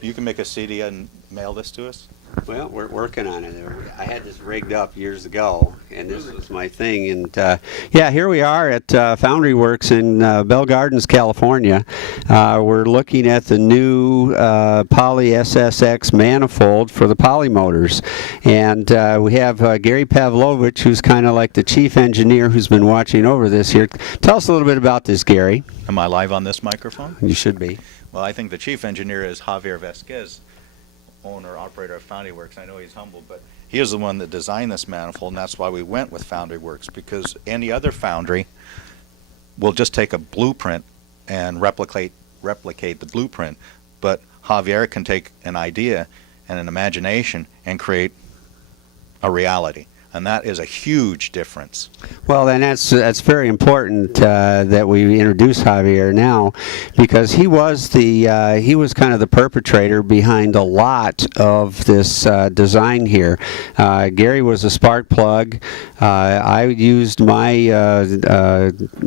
You can make a CD and mail this to us? Well, we're working on it. I had this rigged up years ago, and this was my thing. And yeah, here we are at Foundry Works in Bell Gardens, California. We're looking at the new Polly SSX manifold for the Polly motors. And we have Gary Pavlovich, who's kind of like the chief engineer who's been watching over this here. Tell us a little bit about this, Gary. Am I live on this microphone? You should be. Well, I think the chief engineer is Javier Vasquez, owner, operator of Foundry Works. I know he's humble, but he is the one that designed this manifold, and that's why we went with Foundry Works, because any other foundry will just take a blueprint and replicate the blueprint, but Javier can take an idea and an imagination and create a reality. And that is a huge difference. Well, then that's very important that we introduce Javier now, because he was kind of the perpetrator behind a lot of this design here. Gary was a spark plug. I used my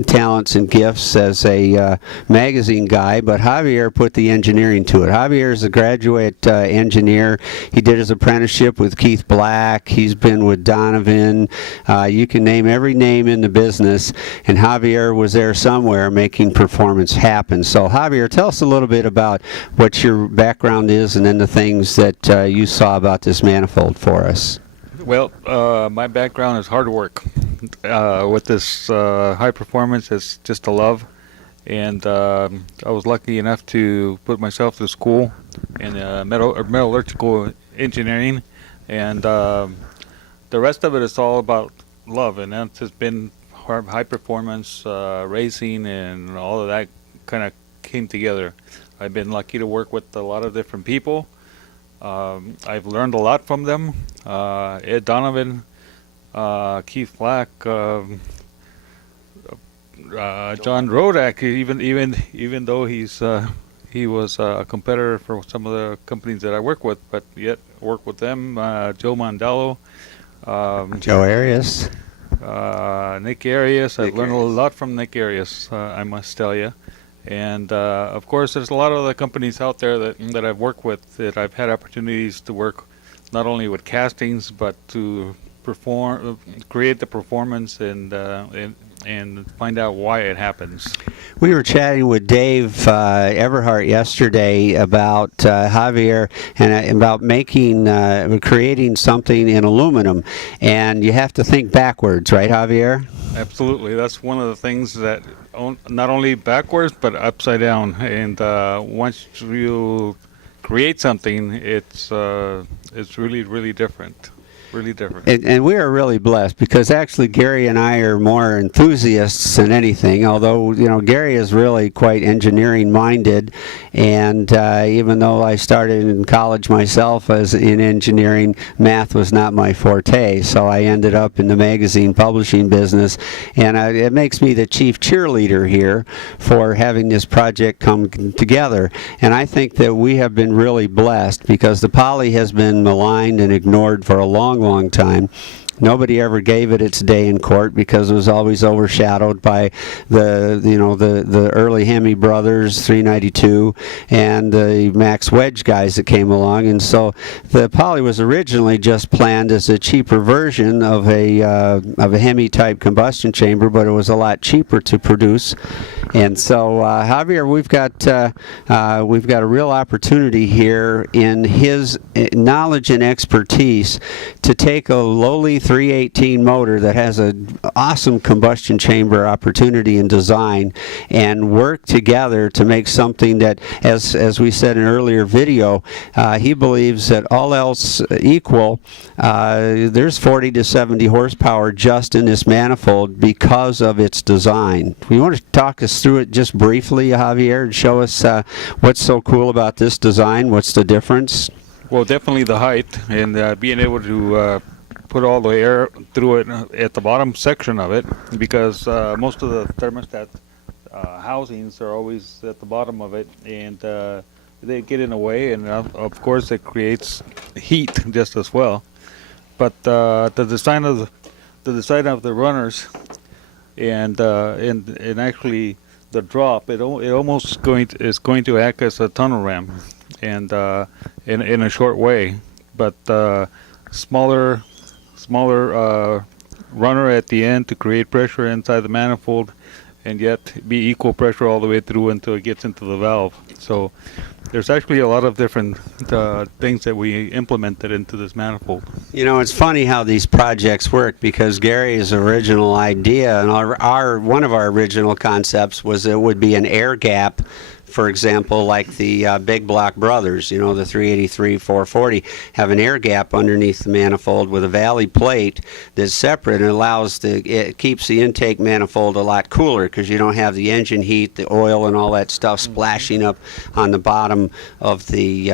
talents and gifts as a magazine guy, but Javier put the engineering to it. Javier is a graduate engineer. He did his apprenticeship with Keith Black. He's been with Donovan. You can name every name in the business, and Javier was there somewhere making performance happen. So Javier, tell us a little bit about what your background is, and then the things that you saw about this manifold for us. Well, my background is hard work. With this high performance, it's just a love. And I was lucky enough to put myself through school in metallurgical engineering, and the rest of it is all about love, and that's just been high performance racing, and all of that kind of came together. I've been lucky to work with a lot of different people. I've learned a lot from them. Ed Donovan, Keith Black, John Rodak, even though he was a competitor for some of the companies that I work with, but yet work with them. Joe Mondello. Joe Arias. Nick Arias. I've learned a lot from Nick Arias, I must tell you. And of course, there's a lot of other companies out there that I've worked with, that I've had opportunities to work not only with castings, but to create the performance and find out why it happens. We were chatting with Dave Everhart yesterday about Javier and about creating something in aluminum, and you have to think backwards, right, Javier? Absolutely. That's one of the things that not only backwards but upside down. And once you create something, it's really, really different. Really different. And we are really blessed, because actually Gary and I are more enthusiasts than anything, although Gary is really quite engineering minded, and even though I started in college myself as in engineering, math was not my forte, so I ended up in the magazine publishing business, and it makes me the chief cheerleader here for having this project come together. And I think that we have been really blessed, because the Polly has been maligned and ignored for a long time. Nobody ever gave it its day in court, because it was always overshadowed by the early Hemi brothers, 392, and the Max Wedge guys that came along. And so the Polly was originally just planned as a cheaper version of a Hemi type combustion chamber, but it was a lot cheaper to produce. And so Javier, we've got a real opportunity here in his knowledge and expertise to take a lowly 318 motor that has an awesome combustion chamber opportunity and design, and work together to make something that, as we said in an earlier video, he believes that all else equal, there's 40 to 70 horsepower just in this manifold because of its design. You want to talk us through it just briefly, Javier, and show us what's so cool about this design? What's the difference? Well, definitely the height, and being able to put all the air through it at the bottom section of it, because most of the thermostat housings are always at the bottom of it, and they get in the way, and of course it creates heat just as well. But the design of the runners, and actually the drop, it almost is going to act as a tunnel ram. and in a short way. But smaller runner at the end to create pressure inside the manifold, and yet be equal pressure all the way through until it gets into the valve. So there's actually a lot of different things that we implemented into this manifold. You know, it's funny how these projects work, because Gary's original idea and one of our original concepts was it would be an air gap. For example, like the Big Block Brothers, you know, the 383, 440, have an air gap underneath the manifold with a valley plate that's separate, and it keeps the intake manifold a lot cooler, because you don't have the engine heat, the oil, and all that stuff splashing up on the bottom of the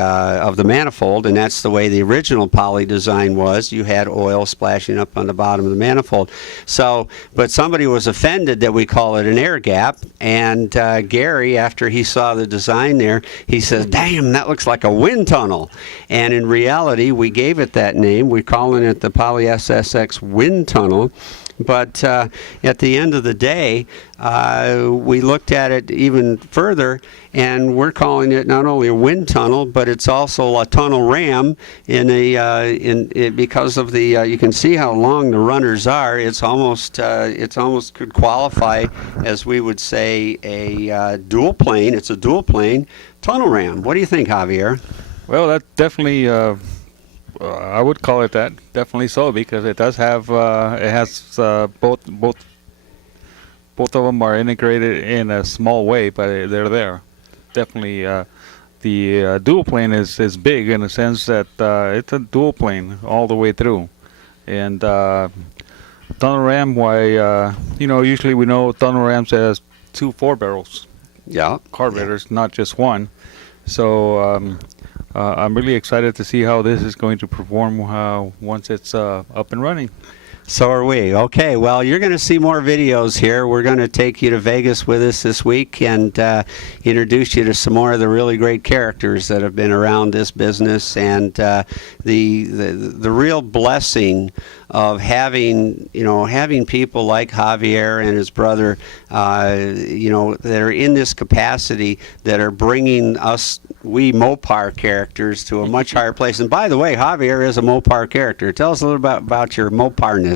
manifold. And that's the way the original Polly design was. You had oil splashing up on the bottom of the manifold. So, but somebody was offended that we call it an air gap, and Gary, after he saw the design there, he says, "Damn, that looks like a wind tunnel." And in reality, we gave it that name. We're calling it the Polly SSX Wind Tunnel. But at the end of the day, we looked at it even further, and we're calling it not only a wind tunnel, but it's also a tunnel ram because of the. You can see how long the runners are. It's almost could qualify as, we would say, a dual plane. It's a dual plane tunnel ram. What do you think, Javier? Well, that definitely. I would call it that, definitely so, because it does have it has both of them are integrated in a small way, but they're there. Definitely, the dual plane is big in the sense that it's a dual plane all the way through, and tunnel ram. Why usually we know tunnel rams has 2 4-barrels. Yeah. Carburetors, not just one. So. I'm really excited to see how this is going to perform once it's up and running. So are we. Okay, well, you're going to see more videos here. We're going to take you to Vegas with us this week and introduce you to some more of the really great characters that have been around this business, and the real blessing of having people like Javier and his brother, that are in this capacity, that are bringing us, we Mopar characters, to a much higher place. And by the way, Javier is a Mopar character. Tell us a little about your Moparness.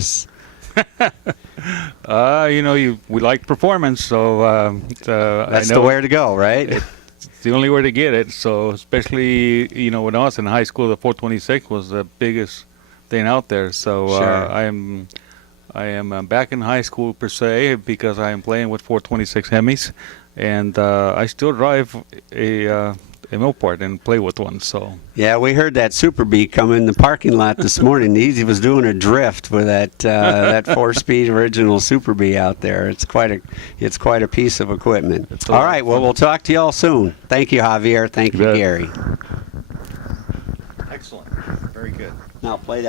We like performance, so that's the way to go, right? It's the only way to get it. So especially, when I was in high school, the 426 was the biggest thing out there. So sure. I am back in high school per se, because I am playing with 426 Hemis, and I still drive a Mopar and play with one. So yeah, we heard that Super Bee come in the parking lot this morning. He was doing a drift with that 4-speed original Super Bee out there. It's quite a piece of equipment. All right, well, we'll talk to you all soon. Thank you, Javier. Thank you, Gary. Excellent. Very good. Now play that.